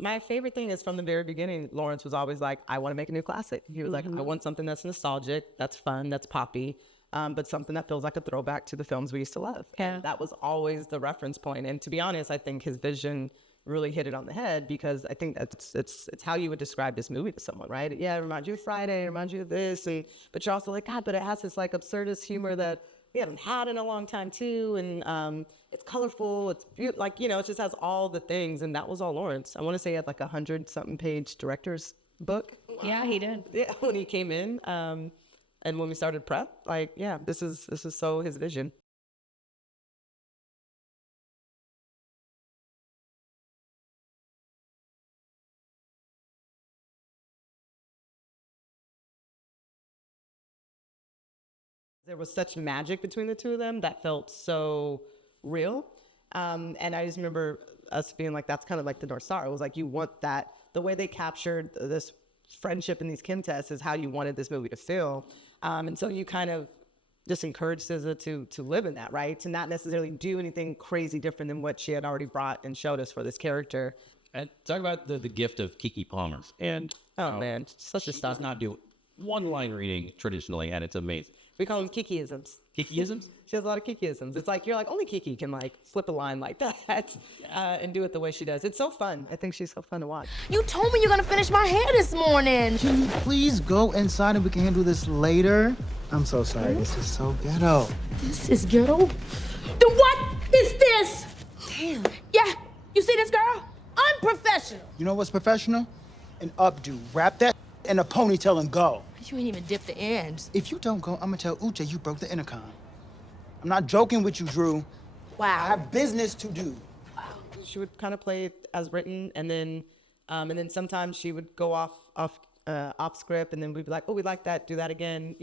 My favorite thing is from the very beginning, Lawrence was always like, I want to make a new classic. He was like, I want something that's nostalgic, that's fun, that's poppy, but something that feels like a throwback to the films we used to love. Yeah. That was always the reference point. And to be honest, I think his vision really hit it on the head, because I think that's it's how you would describe this movie to someone, right? Yeah, it reminds you of Friday, it reminds you of this, but you're also like, God, but it has this like absurdist humor that we haven't had in a long time too, and it's colorful, it's like, it just has all the things, and that was all Lawrence. I want to say he had like 100-something page director's book. Yeah, he did. Yeah, when he came in, and when we started prep, like, yeah, this is so his vision. There was such magic between the two of them that felt so real. And I just remember us being like, that's kind of like the North Star. It was like, you want that, the way they captured this friendship in these Kim tests is how you wanted this movie to feel. And so you kind of just encouraged SZA to live in that, right? To not necessarily do anything crazy different than what she had already brought and showed us for this character. And talk about the gift of Kiki Palmer. And Man, such a she star. does not do one-line reading traditionally, and it's amazing. We call them Kikiisms. Kikiisms? She has a lot of Kikiisms. It's like, you're like, only Kiki can like flip a line like that and do it the way she does. It's so fun. I think she's so fun to watch. You told me you're gonna finish my hair this morning. Can you please go inside and we can handle this later? I'm so sorry. This is so ghetto. This is ghetto. Then what is this? Damn. Yeah, you see this girl? Unprofessional. You know what's professional? An updo. Wrap that in a ponytail and go. You ain't even dip the ends. If you don't go, I'm gonna tell Uche you broke the intercom. I'm not joking with you, Drew. I Wow. have business to do. She would kind of play it as written, and then sometimes she would go off script, and then we'd be like, oh, we like that, do that again,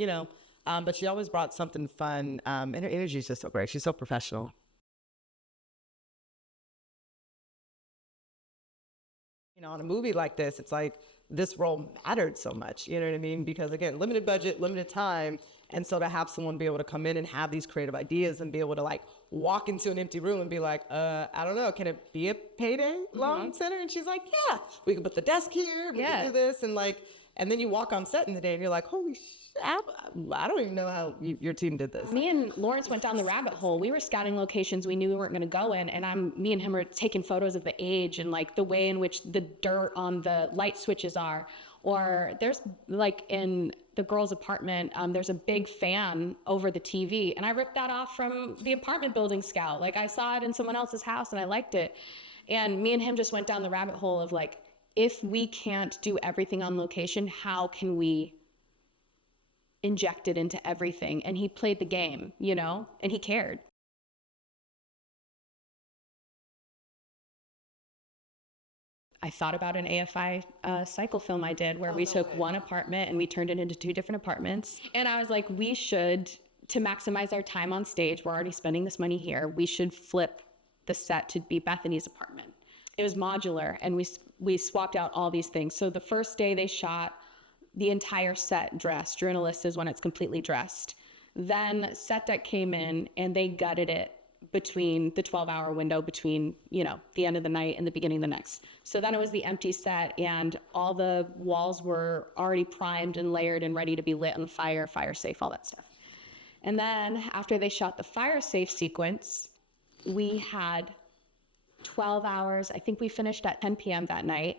But she always brought something fun, and her energy is just so great. She's so professional. On a movie like this, it's like this role mattered so much, you know what I mean? Because again, limited budget, limited time. And so to have someone be able to come in and have these creative ideas and be able to like walk into an empty room and be like, I don't know, can it be a payday loan center? And she's like, yeah, we can put the desk here, we can do this. And then you walk on set in the day and you're like, holy shit, I don't even know how your team did this. Me and Lawrence went down the rabbit hole. We were scouting locations we knew we weren't going to go in, and me and him were taking photos of the age and like the way in which the dirt on the light switches are. Or there's like in the girl's apartment, there's a big fan over the TV, and I ripped that off from the apartment building scout. Like I saw it in someone else's house and I liked it. And me and him just went down the rabbit hole of like, if we can't do everything on location, how can we inject it into everything? And he played the game, and he cared. I thought about an AFI cycle film I did where we took one apartment and we turned it into 2 different apartments. And I was like, we should, to maximize our time on stage, we're already spending this money here, we should flip the set to be Bethany's apartment. It was modular, and we swapped out all these things. So the first day they shot the entire set dressed. Drew and Alyssa is when it's completely dressed. Then set deck came in and they gutted it between the 12-hour window between, the end of the night and the beginning of the next. So then it was the empty set, and all the walls were already primed and layered and ready to be lit on fire safe, all that stuff. And then after they shot the fire safe sequence, we had 12 hours. I think we finished at 10 p.m. that night,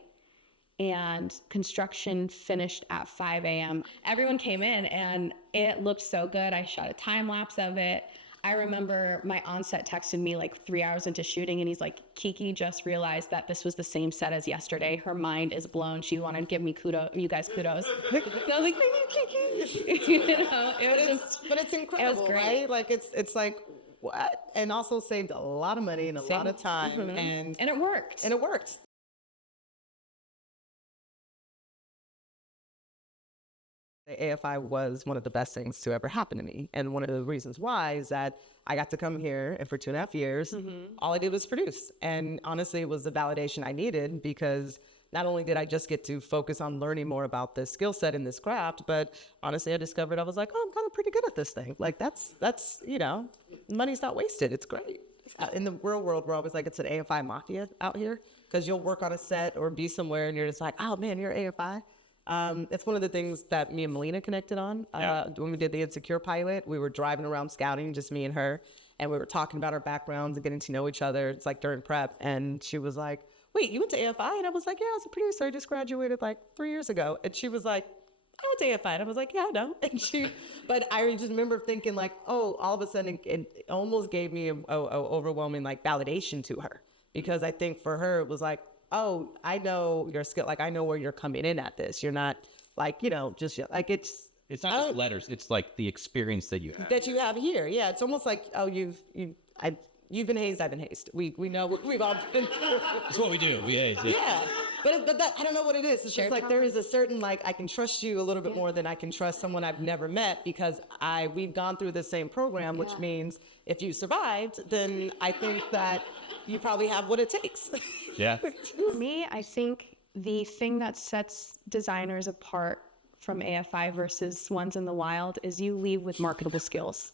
and construction finished at 5 a.m. Everyone came in and it looked so good. I shot a time lapse of it. I remember my on-set texted me like 3 hours into shooting, and he's like, Kiki just realized that this was the same set as yesterday. Her mind is blown. She wanted to give me you guys kudos. And I was like, thank you, Kiki. But it's incredible, it was great. right? Like it's like, what? And also saved a lot of money and a lot of time. And it worked. And it worked. The AFI was one of the best things to ever happen to me. And one of the reasons why is that I got to come here, and for 2.5 years, all I did was produce. And honestly, it was the validation I needed, because not only did I just get to focus on learning more about this skill set in this craft, but honestly, I discovered I was like, oh, I'm kind of pretty good at this thing. Like that's money's not wasted. It's great. In the real world, we're always like, it's an AFI mafia out here, because you'll work on a set or be somewhere and you're just like, oh man, you're AFI. It's one of the things that me and Melina connected on. When we did the Insecure pilot, we were driving around scouting, just me and her, and we were talking about our backgrounds and getting to know each other. It's like during prep, and she was like, wait, you went to AFI? And I was like, yeah, I was a producer. I just graduated like 3 years ago. And she was like, I went to AFI. And I was like, yeah, I know. But I just remember thinking like, oh, all of a sudden it almost gave me a overwhelming like validation to her, because I think for her it was like, oh, I know your skill. Like, I know where you're coming in at this. You're not like, just like it's not just letters. It's like the experience that you have. Here. Yeah. It's almost like, oh, you've been hazed. I've been hazed. We know we've all been through. That's what we do. We haze. Yeah. But that, I don't know what it is. It's just like there is a certain, like, I can trust you a little bit more than I can trust someone I've never met, because we've gone through the same program, which means if you survived, then I think that you probably have what it takes. Yeah. For me, I think the thing that sets designers apart from AFI versus ones in the wild is you leave with marketable skills.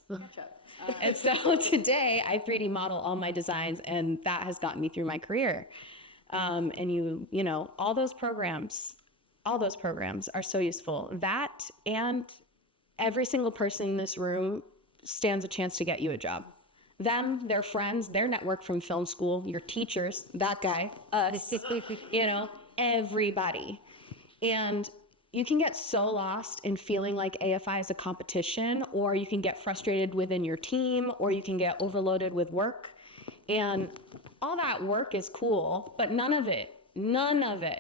And so today I 3D model all my designs, and that has gotten me through my career. And all those programs are so useful. That, and every single person in this room stands a chance to get you a job. Them, their friends, their network from film school, your teachers, that guy, us, everybody. And you can get so lost in feeling like AFI is a competition, or you can get frustrated within your team, or you can get overloaded with work. And all that work is cool, but none of it,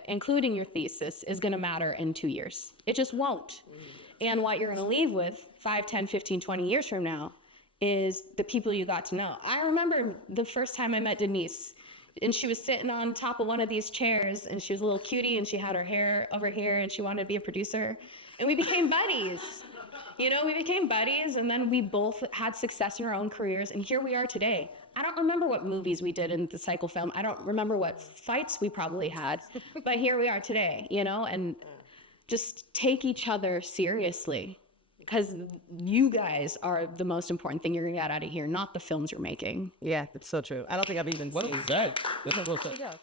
including your thesis, is going to matter in 2 years. It just won't. And what you're going to leave with 5, 10, 15, 20 years from now is the people you got to know. I remember the first time I met Deniese, and she was sitting on top of one of these chairs, and she was a little cutie, and she had her hair over here, and she wanted to be a producer. And we became buddies. We became buddies, and then we both had success in our own careers, and here we are today. I don't remember what movies we did in the cycle film. I don't remember what fights we probably had, but here we are today, and just take each other seriously, because you guys are the most important thing you're gonna get out of here, not the films you're making. Yeah, it's so true. I don't think I've even What seen. is that? That's not what I said.